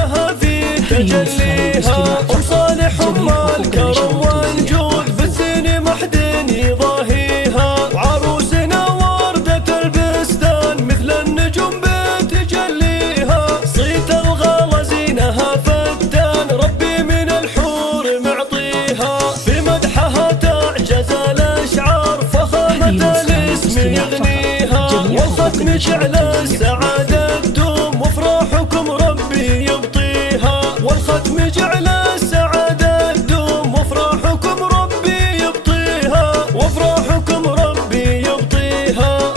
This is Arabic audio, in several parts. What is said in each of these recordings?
مثلها في تجليها. أم صالح أم الكرم والجود في الزين محد يضاهيها، وعروسنا وردة البستان مثل النجوم بتجليها. صيت الغلا زينها فتان ربي من الحور معطيها، في مدحها تعجز الأشعار فخامة الاسم يغنيها. والختم جعل السعادة تدوم وافراحكم ربي يبطيها. والختم جعل السعادة تدوم وافراحكم ربي يبطيها. وافراحكم ربي يبطيها.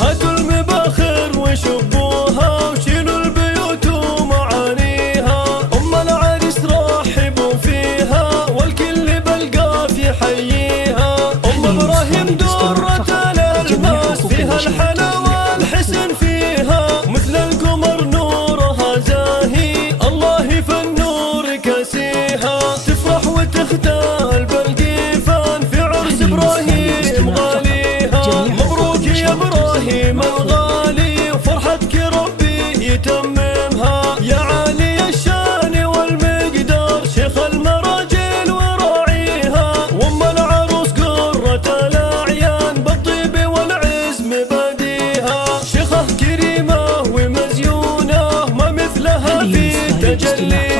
هاتوا المباخر وشبوها وشيلوا البيوت ومعانيها. أم العريس رحبوا فيها والكل بالقاف يحييها. أم إبراهيم درة الألماس فيها الحلا والحسن فيها، مثل القمر نورها زاهي الله في النور كاسيها. تفرح وتختال بالقيفان في عرس إبراهيم غاليها. مبروك يا إبراهيم الغالي وفرحتك ربي يتممها. يا عالي الشان والمقدار شيخ المراجل وراعيها. وام العروس قرة الأعيان بالطيب والعز مباديها. شيخة كريمة ومزيونة ما مثلها في تجلي